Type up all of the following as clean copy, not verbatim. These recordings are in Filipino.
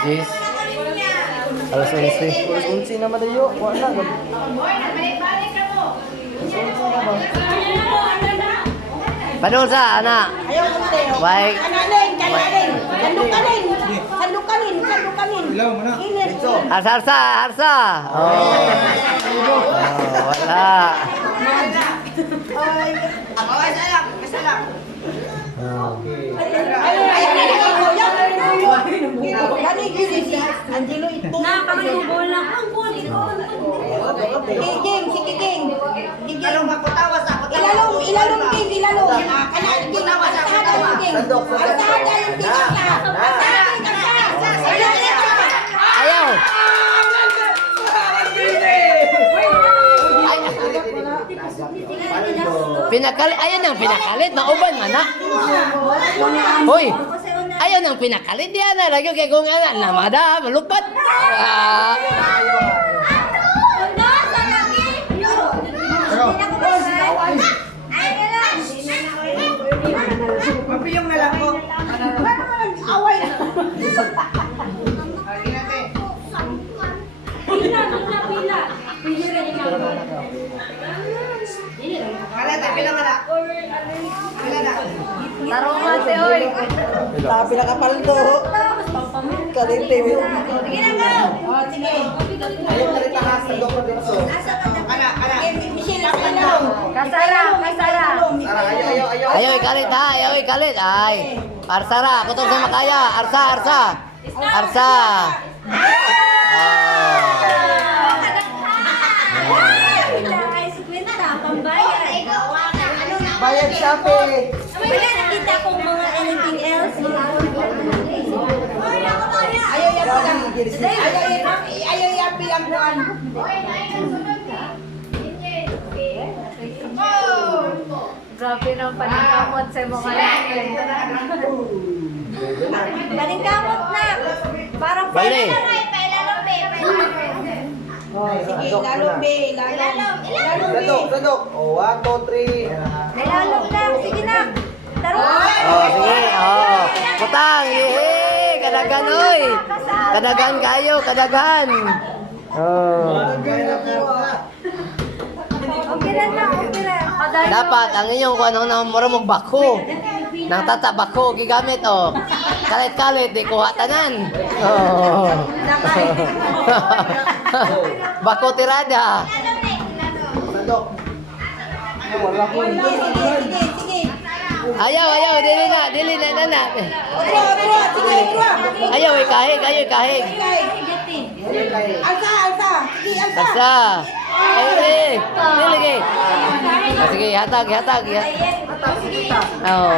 10. Alas 11. Alas 11 na madayo. Wala na. Alas 11 na ba? Paano sa, anak? Ayaw ko na rin. Bye. Kananin. Sandukanin. Ilaw mo na. Dito. Arsa. Oh, wala. Ako, isa lang. Angelo ito. Nakakagulak. Sige, King. Ilalong magpatawas ako. Ilalong, King. Kanan, King. Arsahan, King. Arsahan, Ayaw. Ayan ang pinakalit. Mauban man na. Hoy. Ayan ang pinakalit. Diyan na. Lagi kay kung anak. Namada. Malupat. Mapiyong na lang ko. Away na. Tarungan si Oy. Tapi nakapaldo. Kalite. Sige. Ayaw na rin takas sa doktor dito. Michelle, Kasara. Ayaw ikalit ha. Ayaw ikalit. Ay. Arsara. Kutog sa makaya. Arsa. bayad Shopee. Nakita kong mga anything else. Ayaw yan bilang buwan. Grabe ng paningkamot sa mga natin. Paningkamot na. Parang Bali. Sige, lalong B. Sadok. Oh, 1, 2, 3. Ilalong na. Sige na. Oh, sige. Oh. Putang. Yehe. Kadagan, oy. Kadagan kayo. Kadagan. Oh. Okay na. Dapat ang inyong kung ano na marumog bako. Nang tata bako gigamit oh. Kalit-kalit di kuha tanan. Oh. Bako tirada. Sadok. Wala ko. Sige. Ayaw, dili na nana. Sige. Ayaw kahig. Alsa. Sige, alsa. Basta. Ay, dili kay. Sige, hatag. Oh.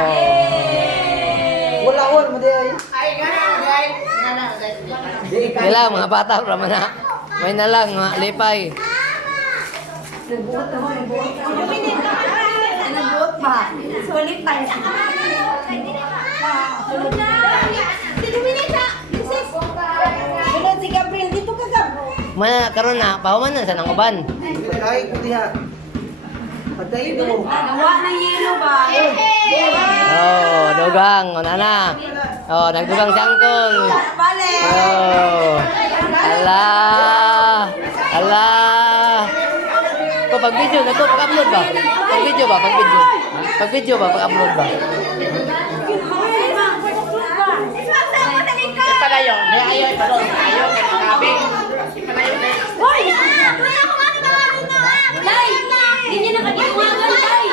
Wala ko mo di. Wala mga bata ra man na. May na lang mga lipay. Nabuot ba? Sulit pa. Sunod si Gabriel. Dito ka, Gab. Mana karon na pahuman na sa nang uban. Pagkain ko diha. Patayin mo. Nawa ng yelo ba? Oh, dugang, nana. Oh, nagdugang si Angkol. Oh. Ala. Ko pag video na to, pag-upload ba? Pag-video ba, pag-upload ba? Ipalayo. Ayaw kay Gabi. Ipalayo. Hoy! Day! Hindi niya nakatiwagan, Day!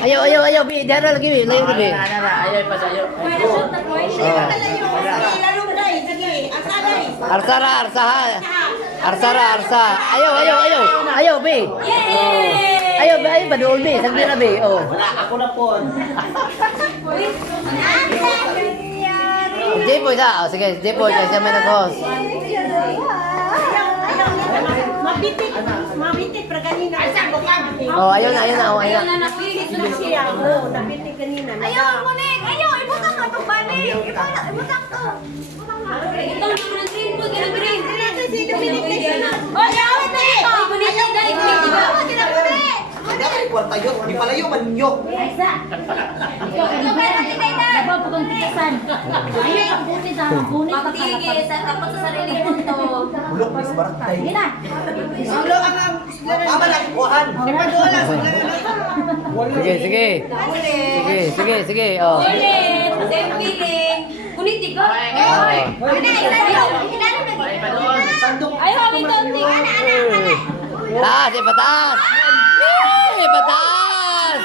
Ayaw, bi, dara lagi, bi, layo bi. Ayaw pa sayo. Sige, alsa, Day. Arsa. Ayaw, bi. Ayaw, ba dool bi, sagdi na bi. Oh. Wala ako na po. Jepoy sa. Oh, sige, Jepoy kasi may nag-host. Mabitit pra kanina. Oh, ayaw na. Oh, ayaw na. Siya, nabitit kanina. Ayaw, munik! Ayaw! Ibutang ka itong bali! Ibutang to! Itong green po, green! Oh, ayaw! Ito! Ayaw, guys! Kwarta yun. Di palayo man nyo. Ito, pero hindi na! Titigasan. Ayun, ang bunit ah. Ang bunit. Magtigis. Tapos sa sarili mo to. Bulok, Miss Barangay. Sige na. Sulo ang Tama na, kuhan. Sige, sige. Sige, sige, sige. Oh. Ulit. Same feeling. Kuniti ko. Ayaw, may tonti. Taas, pataas. Yay, pataas.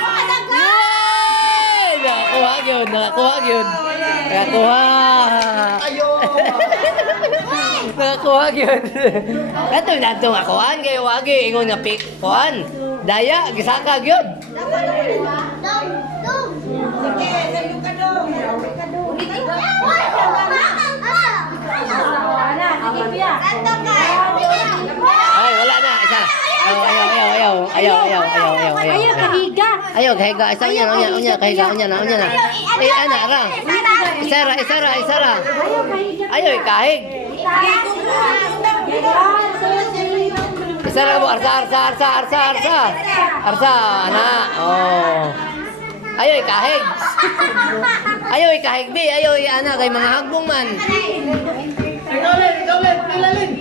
Yay! Nakakuha yun, nakakuha yun. Nakakuha. Nakakuha yun. Ito, nato nga kuhan kayo, wagi. Ingon nga pick. Kuhan. Daya, gisakag yun. Ay, wala na. Isa. Ayaw. Ayaw, kahiga. Ayaw, kahiga. Isa unya, kahiga, unya na. Eh, ana, ara. Isara. Ayaw, kahiga. Ayaw, kahig. Isara mo, arsa. Arsa, ana. Oh. Ayaw, kahig. Ayaw, kahig, bi. Ayaw, ana, kay mga hagbong man. Ikaw len, ilalin.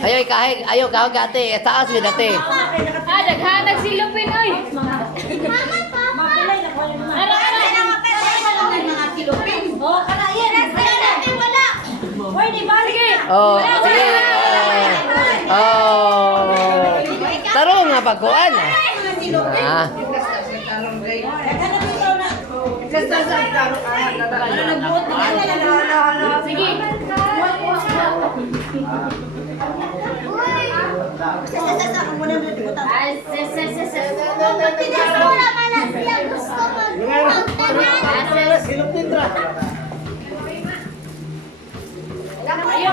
Ayaw, kahig. Ayaw, kahig, ate. Taas, mi, ate. Daghanag si Lupin, oy. Oh, kanayan. Pwede, balik. Oh, sige. Oh. Taro nga pagkuan. Ah. Sige.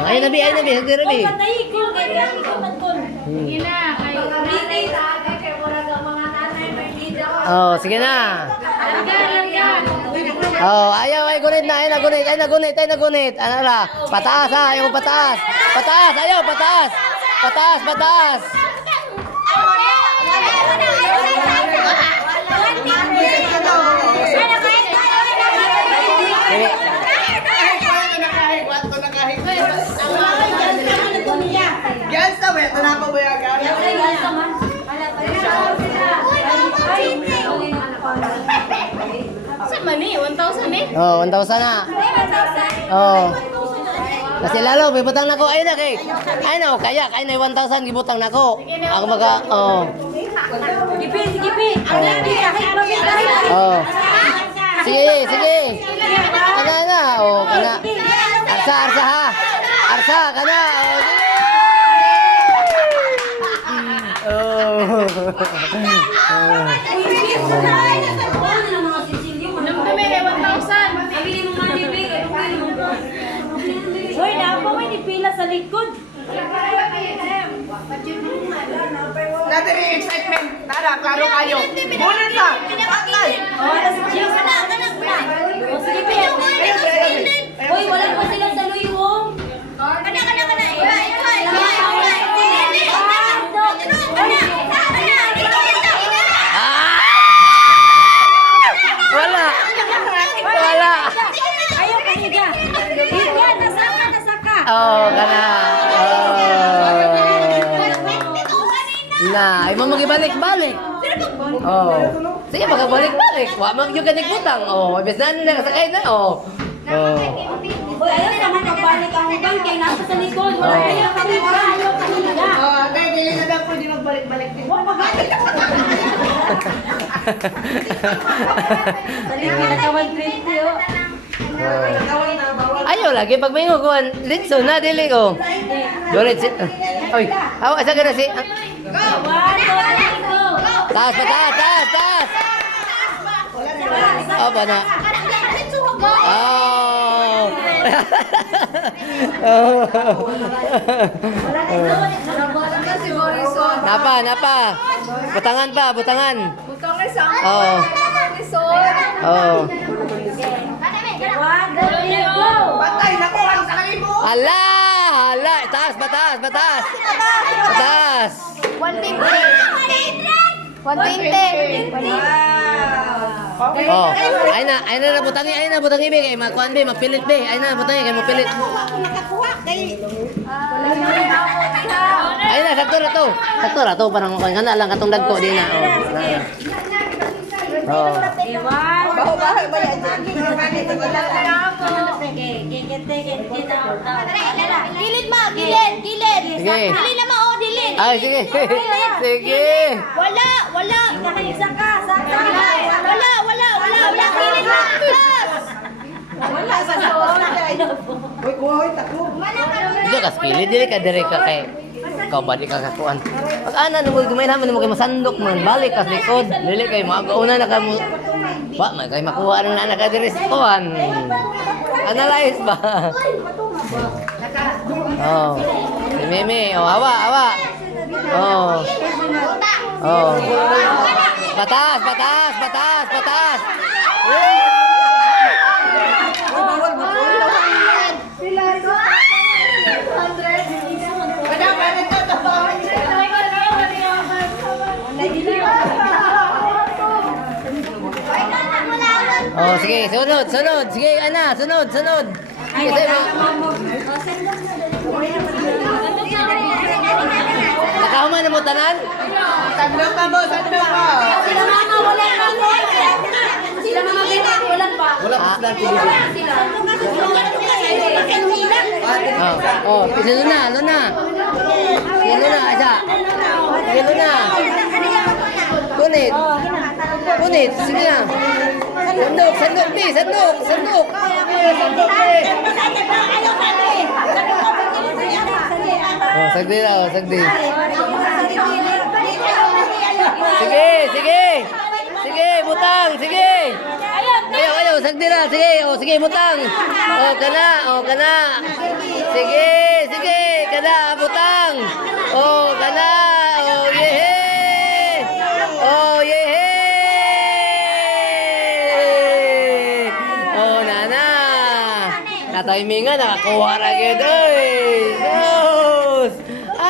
Ay nabi, Nabi. Sige na, Oh, sige na. larga. Oh, ayaw, ay gunit na, ay nagunit. Ano ra? Pataas ha, ayaw pataas. Pataas, ayaw, pataas. Pataas. Sige. Yan sa wet, na pa ba yan? Sa mani, 1,000 eh. Oh, 1,000 na. Oh. Kasi lalo, may butang nako. Ayun na kay. Ayun na, kaya na 1,000 gibutang nako. Ako maga, oh. Gipi. Oh. Sige. Kana na, oh, kana. Arsa ha. Arsa, kana. Oh. Nung tumili, 1,000. Bili mo nga bibig. Hoy, napo may nipila sa likod. Dati rin excitement. Tara, klaro kayo. Bunot na. Patay. Oh, alas 10 na. Oh, sige, Pia. Hoy, wala pa silang sa luywong. Kana. Wala. Ayaw ka higa. Higa, nasaka. Oh, kana. Na, ay mo magibalik-balik. Oh. Sige, magabalik-balik. Wa mag yung ganig butang. Oh, ibig na nila sakay na. Oh. Oh. Hoy, ayaw naman magbalik ang hubang kay nasa sa likod. Wala ayaw ka higa. Oh, dili na daw pwede magbalik-balik din. Huwag magalik. Dali, pinagawan 20 oh. Ayaw lagi pag may ngukuhan. Litso na, dili ko. Dolit si... Oy, awa, asa ka na si... Taas. Oh, bana. Oh. Napa. Butangan pa. Oh. Oh. Patay, nakuha sa kalibo. Hala. Taas. 120. 120. Oh, ay na butangi be kay makuan be, magpilit be. Ay na butangi kay magpilit. Nakakuha kay Ay na sakto ra to. Sakto ra to parang makuan kana lang katong dagko di na. Oh. baho-baho ba yan? Gilid ma, gilid. Sige. Dili na ma, dili. Ay sige. Sige. Wala. Saka. Wala. Gilid ma. Wala sa Uy, kuha, uy, takbo. Dito ka skilid dili ka dire ka kay ikaw ba di ka kakuan. Pag ana no gamay naman mo kay masandok man balik ka sa likod. Dili kay magauna na ka mo. Wa man kay makuha na ka dire sa kuan. Analyze ba? Oh. Si Meme, oh hawa. Oh. Oh. Batas. Oh, sige, sunod. Sige, ana, sunod. Sige, sa'yo. Nakahuman na mo tanan? Sandok ka mo. Sila mama, wala pa. Wala pa sila. Oh, si Luna. Si Luna, asa. Si Luna. Kunit, sige na. Sandok, be, sandok. Oh, sagdi na, sagdi. Sige, butang, sige. Ayaw, sagdi na, sige. Oh, sige, butang. Oh, kana. Sige, kana, butang. Oh, kana. Oh, yehe. Oh, yehe. Oh, nana. Natimingan, nakakuha na agad. Oy, Diyos.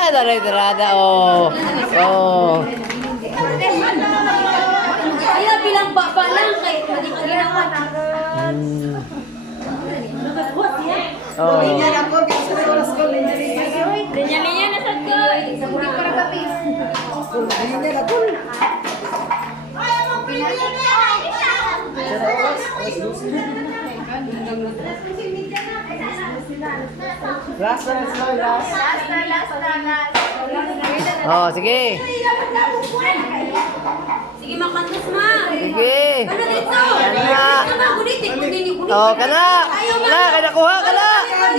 Daray-darada, oh. Oh. Kaya bilang baba lang kay ginawa na. Oh. Linya na sa koy. Sa muli para kapis. Last. Oh, sige. Sige makantos ma. Sige. Ano dito? Kana. Kana gulitin kunini. Oh, kana. Kana kuha kana.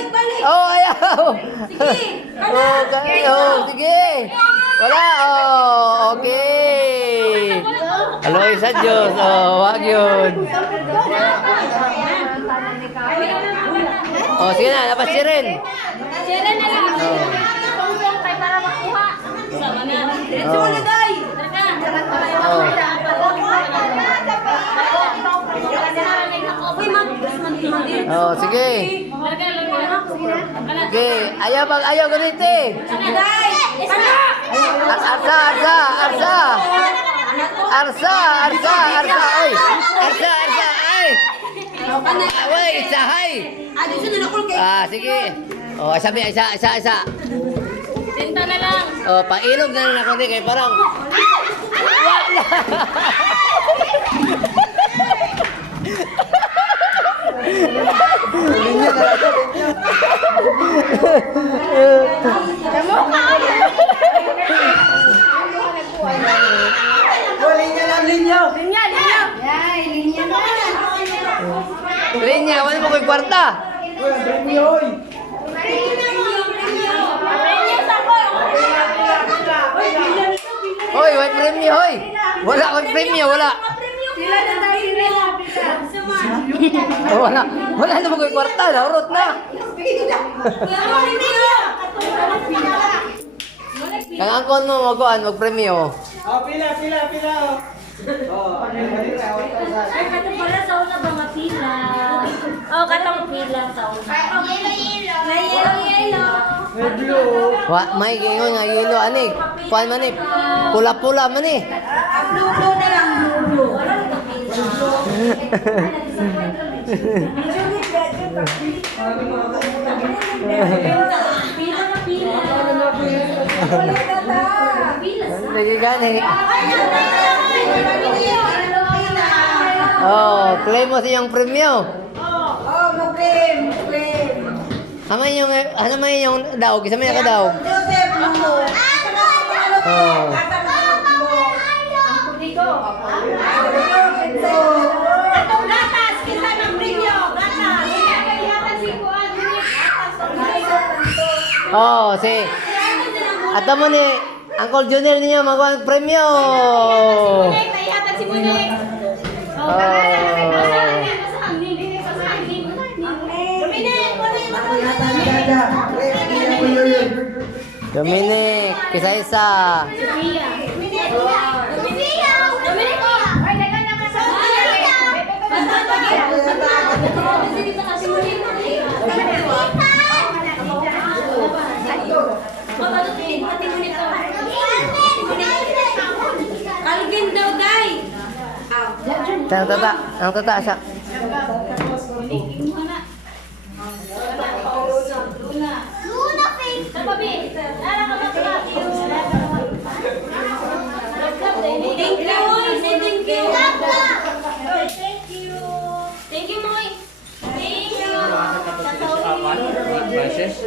Balik. Oh, ayaw. Sige. Oh, sige. Wala. Oh, okay. Aloy sa Diyos. Oh, wag yun. Oh, sige na. Dapat si Ren. Sira na lang. Tungtong kay para makuha. Sama na. Diretso Oh. na day. Oh. Oh, sige. Sige. Ayaw ganito eh. Arsa. Ay. Arsa. Ay. Away, isahay. Sige. Oh, sabi, isa. Sinta na lang. Oh, pailog na lang ako din kay parang wala. Linya ka lang. Linya. Linya, wala mo ko'y kwarta. Uy, ang premio, oy. Hoy, may premyo, hoy. Wala ko'y premyo, wala. Oh, wala na mo ko'y kwarta, naurot na. Kang angkon mo magpremyo. Oh, pila. Oh. Ay, kato pala sa una ba mapila? Oo, katong pila sa una. May yellow. May blue. May gingon nga yelo ani. Kuan man ni. Pula-pula man ni. Blue na lang, blue. Walang kapila. Lagi gani. Oh, claim mo siyang premyo. Oh, mag-claim. Ano man yung daog? Isa may nakadaog? Joseph, ano? Oh. Atong gatas, kita ng premyo. Gatas. Oh, si. Ato mo ni Uncle Junior ninyo magawa ng premyo. Dominic, kisa-isa. Alvin daw, guys. Ang tata siya. Luna face. Thank you. Say thank you. Thank you, Moy. Thank you.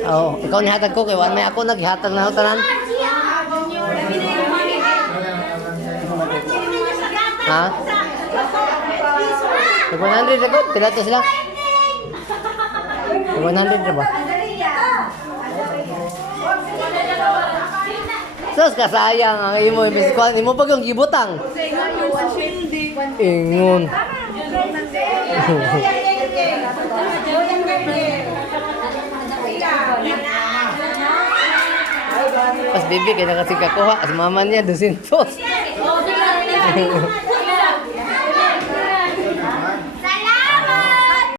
Oh, ikaw nihatag ko kay wan may ako naghatag na tanan. Ha? 100 ako, pila to sila? 100 na ba? Sus kasayang ang imo imbis ko imo pag yung gibutang. Ingon. Pas bibi kaya nakasing kakuha, as mama niya 200.